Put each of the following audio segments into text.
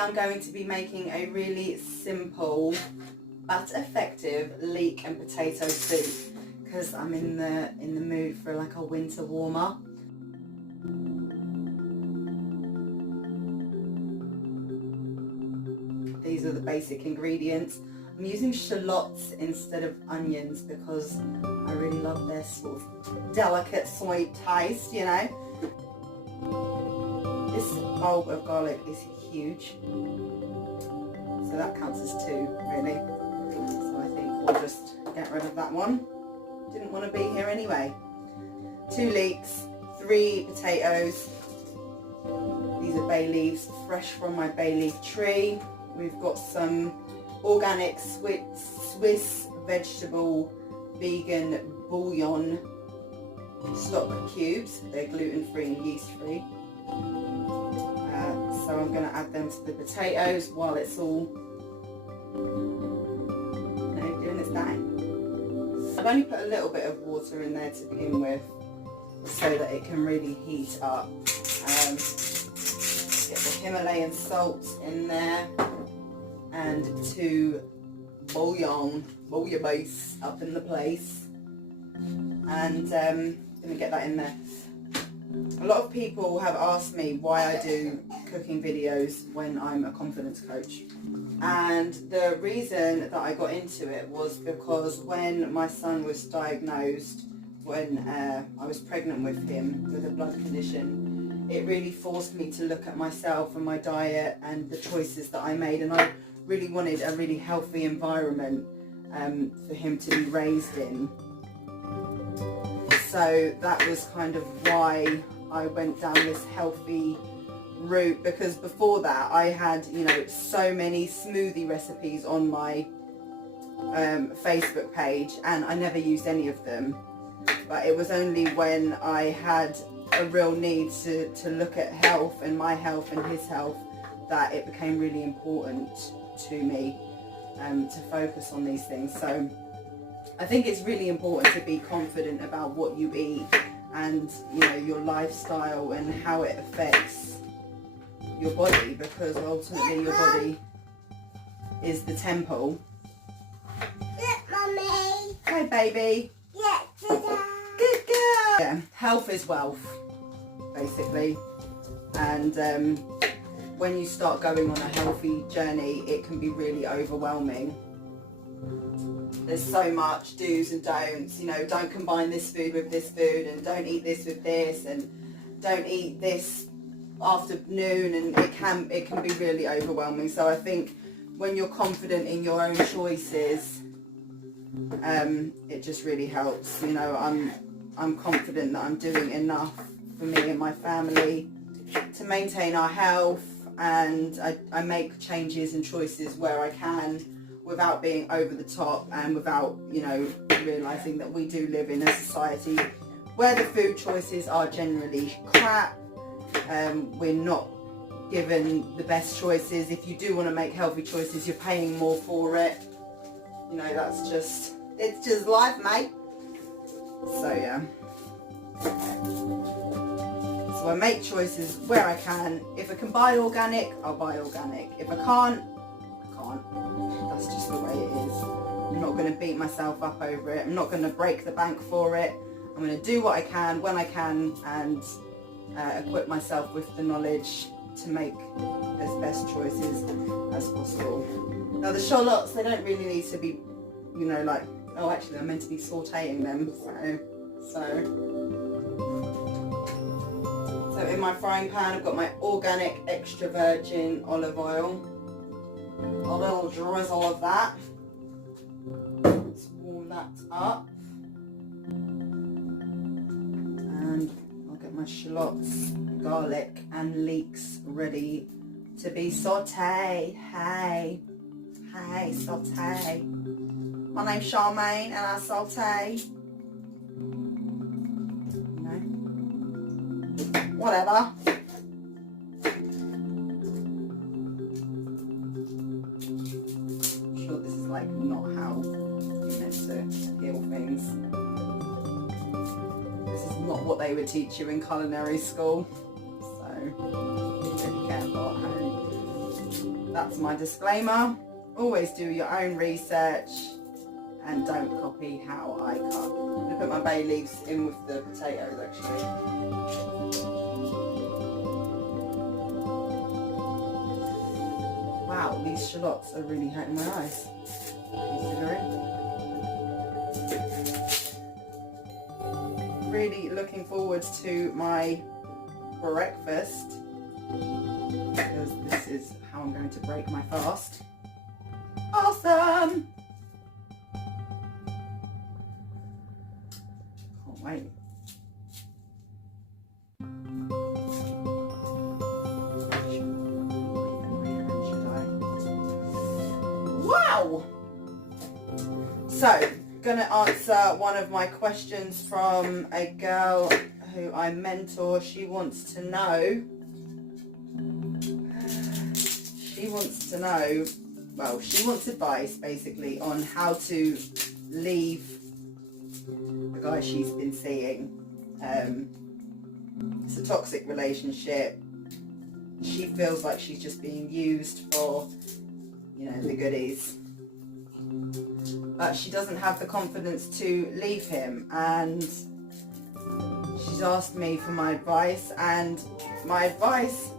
I'm going to be making a really simple but effective leek and potato soup because I'm in the mood for like a winter warmer. These are the basic ingredients. I'm using shallots instead of onions because I really love their sort of delicate sweet taste, you know. This bulb of garlic is huge, so that counts as 2 really. So I think we'll just get rid of that one. Didn't want to be here anyway. 2 leeks, 3 potatoes. These are bay leaves, fresh from my bay leaf tree. We've got some organic Swiss vegetable vegan bouillon stock cubes. They're gluten-free and yeast-free. So I'm going to add them to the potatoes while it's all doing its thing. I've only put a little bit of water in there to begin with so that it can really heat up. Get the Himalayan salt in there and 2 bouillon base up in the place, and going to get that in there. A lot of people have asked me why I do cooking videos when I'm a confidence coach, and the reason that I got into it was because when my son was diagnosed, when I was pregnant with him with a blood condition, it really forced me to look at myself and my diet and the choices that I made, and I really wanted a really healthy environment for him to be raised in. So that was kind of why I went down this healthy route, because before that I had, you know, so many smoothie recipes on my Facebook page and I never used any of them. But it was only when I had a real need to look at health and my health and his health that it became really important to me to focus on these things. So I think it's really important to be confident about what you eat and, you know, your lifestyle and how it affects your body, because ultimately your body is the temple. Mommy. Hi, baby. Good girl. Yeah, health is wealth, basically, and when you start going on a healthy journey, it can be really overwhelming. There's so much do's and don'ts, you know, don't combine this food with this food, and don't eat this with this, and don't eat this after noon, and it can be really overwhelming. So I think when you're confident in your own choices, it just really helps. You know, I'm confident that I'm doing enough for me and my family to maintain our health, and I make changes and choices where I can without being over the top and without, you know, realising that we do live in a society where the food choices are generally crap. We're not given the best choices. If you do want to make healthy choices, you're paying more for it. You know, it's just life, mate. So yeah. So I make choices where I can. If I can buy organic, I'll buy organic. If I can't, I can't. That's just the way it is. I'm not going to beat myself up over it. I'm not going to break the bank for it. I'm going to do what I can when I can, and equip myself with the knowledge to make as best choices as possible. Now the shallots, they don't really need to be, you know, like, oh, actually I'm meant to be sauteing them. So in my frying pan I've got my organic extra virgin olive oil. A little drizzle of that. Let's warm that up. And I'll get my shallots, garlic and leeks ready to be sauteed. Hey, saute. My name's Charmaine and I saute. You know, whatever. I'm sure this is like not how you're meant to peel things. This is not what they would teach you in culinary school, so be really careful at home. that's my disclaimer. Always do your own research and don't copy how I cut. I'm going to put my bay leaves in with the potatoes actually. Wow, these shallots are really hurting my eyes, considering. Really looking forward to my breakfast, because this is how I'm going to break my fast. Awesome! Can't wait. Wow! So, gonna answer one of my questions from a girl who I mentor. She wants to know, well, she wants advice basically on how to leave the guy she's been seeing. It's a toxic relationship. She feels like she's just being used for, you know, the goodies. But she doesn't have the confidence to leave him, and she's asked me for my advice, and my advice,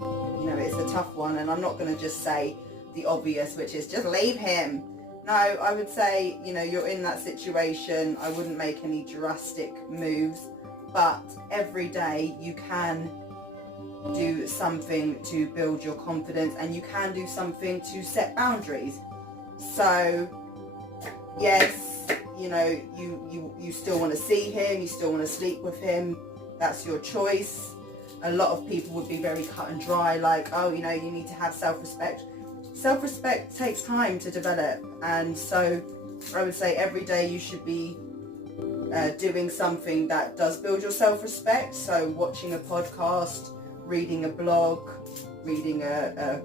you know, it's a tough one, and I'm not going to just say the obvious, which is just leave him. No, I would say, you know, you're in that situation, I wouldn't make any drastic moves, but every day you can do something to build your confidence, and you can do something to set boundaries. So yes, you know, you still want to see him, you still want to sleep with him, that's your choice. A lot of people would be very cut and dry, like, oh, you know, you need to have self-respect. Self-respect takes time to develop, and so I would say every day you should be doing something that does build your self-respect. So watching a podcast, reading a blog, reading a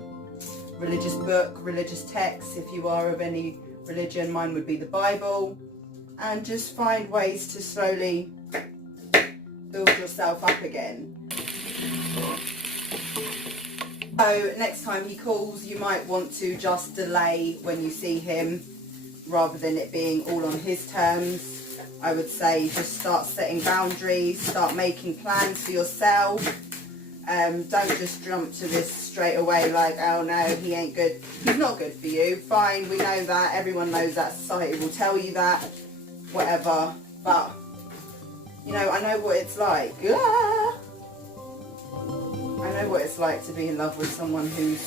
religious book, religious text, if you are of any religion. Mine would be the Bible, and just find ways to slowly build yourself up again. So next time he calls, you might want to just delay when you see him, rather than it being all on his terms. I would say just start setting boundaries, start making plans for yourself. Don't just jump to this straight away like, oh no, he ain't good. He's not good for you. Fine, we know that. Everyone knows that. Society will tell you that. Whatever. But, you know, I know what it's like. Ah! I know what it's like to be in love with someone who's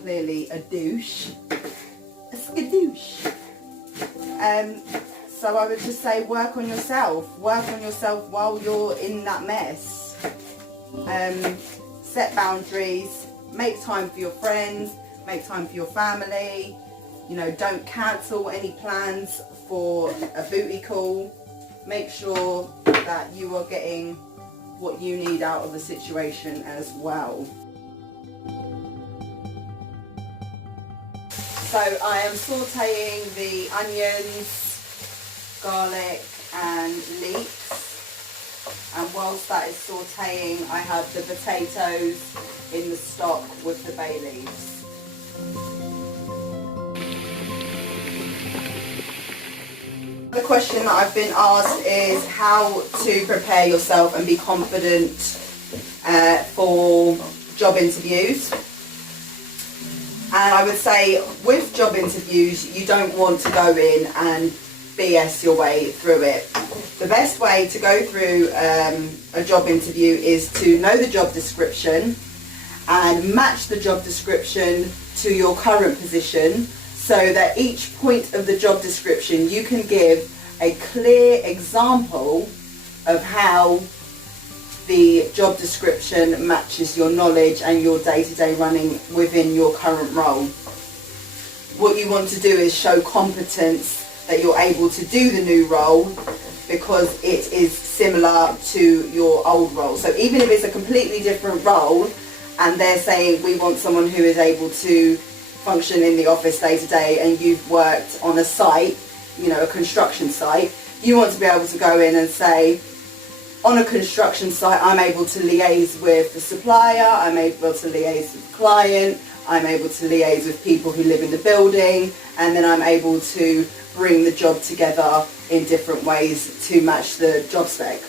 clearly a douche. A skadoosh. So I would just say work on yourself. Work on yourself while you're in that mess. Set boundaries, make time for your friends, make time for your family, you know, don't cancel any plans for a booty call. Make sure that you are getting what you need out of the situation as well. So I am sauteing the onions, garlic and leeks. And whilst that is sauteing, I have the potatoes in the stock with the bay leaves. The question that I've been asked is how to prepare yourself and be confident for job interviews. And I would say with job interviews, you don't want to go in and BS your way through it. The best way to go through a job interview is to know the job description and match the job description to your current position, so that each point of the job description you can give a clear example of how the job description matches your knowledge and your day-to-day running within your current role. What you want to do is show competence that you're able to do the new role because it is similar to your old role. So even if it's a completely different role and they're saying we want someone who is able to function in the office day to day, and you've worked on a site, you know, a construction site, you want to be able to go in and say, On a construction site, I'm able to liaise with the supplier, I'm able to liaise with the client, I'm able to liaise with people who live in the building, and then I'm able to bring the job together in different ways to match the job spec.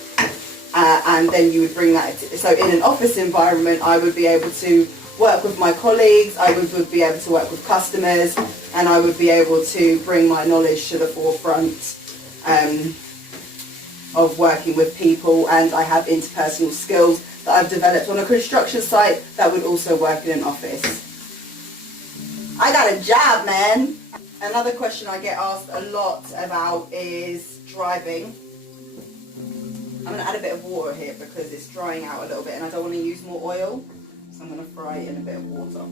And then you would bring that, so in an office environment, I would be able to work with my colleagues, I would be able to work with customers, and I would be able to bring my knowledge to the forefront of working with people, and I have interpersonal skills that I've developed on a construction site that would also work in an office. I got a job, man! Another question I get asked a lot about is driving. I'm going to add a bit of water here because it's drying out a little bit and I don't want to use more oil, so I'm going to fry it in a bit of water.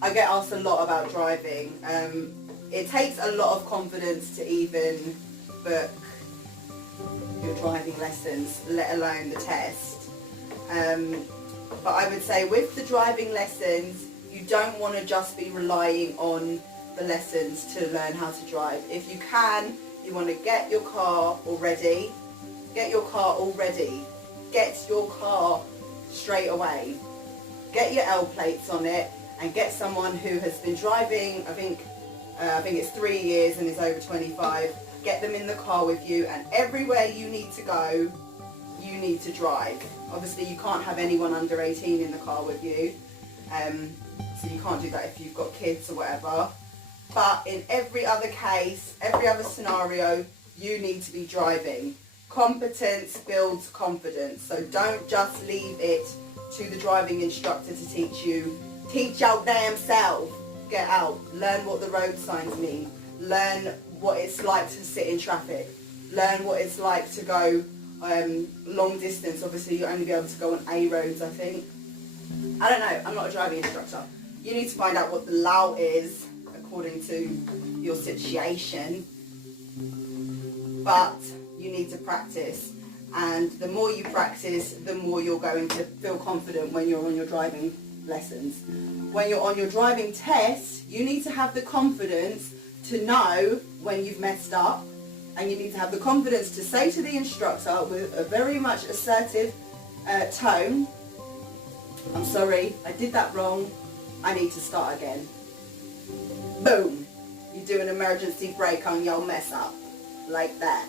I get asked a lot about driving. It takes a lot of confidence to even book your driving lessons, let alone the test. But I would say with the driving lessons, you don't want to just be relying on the lessons to learn how to drive. If you can, you want to get your car all ready. Get your car all ready. Get your car straight away. Get your L plates on it and get someone who has been driving, I think it's 3 years and is over 25. Get them in the car with you, and everywhere you need to go, you need to drive. Obviously you can't have anyone under 18 in the car with you, so you can't do that if you've got kids or whatever. But in every other case, every other scenario, you need to be driving. Competence builds confidence, so don't just leave it to the driving instructor to teach you. Teach your damn self. Get out, learn what the road signs mean, learn what it's like to sit in traffic, learn what it's like to go long distance. Obviously you'll only be able to go on A roads, I think. I don't know, I'm not a driving instructor. You need to find out what the law is according to your situation, but you need to practice, and the more you practice, the more you're going to feel confident when you're on your driving lessons. When you're on your driving test, you need to have the confidence to know when you've messed up, and you need to have the confidence to say to the instructor with a very much assertive tone, I'm sorry, I did that wrong, I need to start again. Boom! You do an emergency brake on your mess up, like that.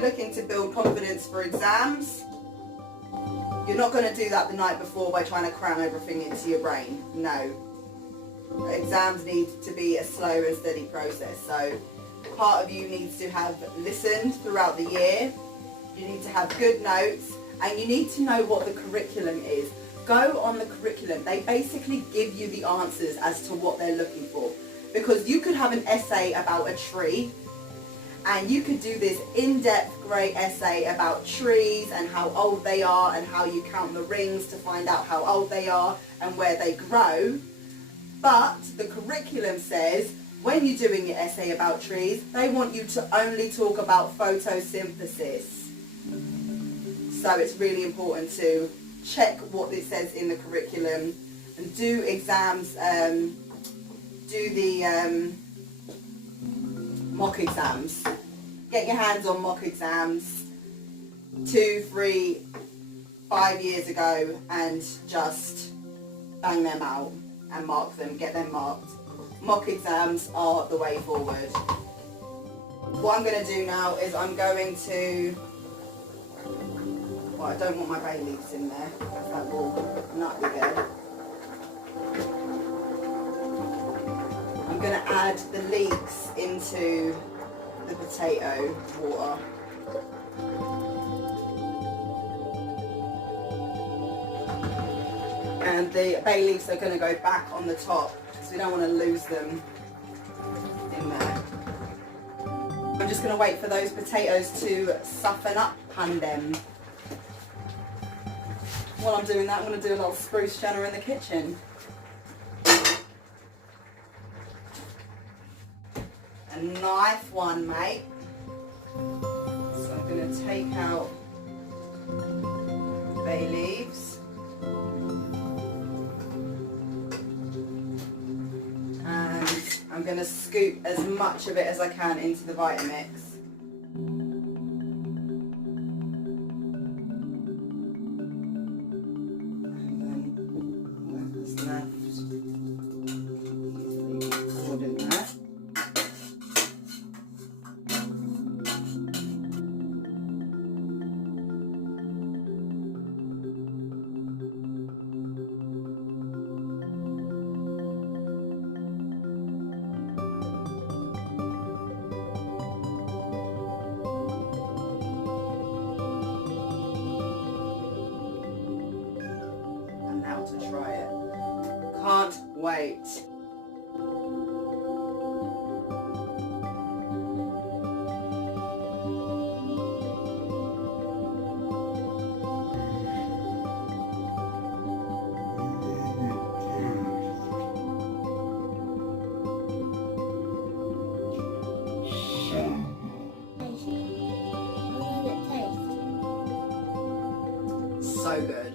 Looking to build confidence for exams, you're not going to do that the night before by trying to cram everything into your brain. No. Exams need to be a slow and steady process. So part of you needs to have listened throughout the year, you need to have good notes, and you need to know what the curriculum is. Go on the curriculum. They basically give you the answers as to what they're looking for. Because you could have an essay about a tree, and you could do this in-depth great essay about trees and how old they are and how you count the rings to find out how old they are and where they grow. But the curriculum says when you're doing your essay about trees, they want you to only talk about photosynthesis. So it's really important to check what it says in the curriculum and do exams, do the mock exams. Get your hands on mock exams 2, 3, 5 years ago and just bang them out and mark them, get them marked. Mock exams are the way forward. What I'm going to do now is I'm going to, well, I don't want my bay leaves in there, that will not be good. I'm going to add the leeks into the potato water. And the bay leaves are going to go back on the top because we don't want to lose them in there. I'm just going to wait for those potatoes to soften up, pandem. While I'm doing that, I'm going to do a little spruce chana in the kitchen. A nice one, mate. So I'm going to take out the bay leaves. I'm going to scoop as much of it as I can into the Vitamix. And then whatever's left, easily poured in there. Now to try it. Can't wait. So good.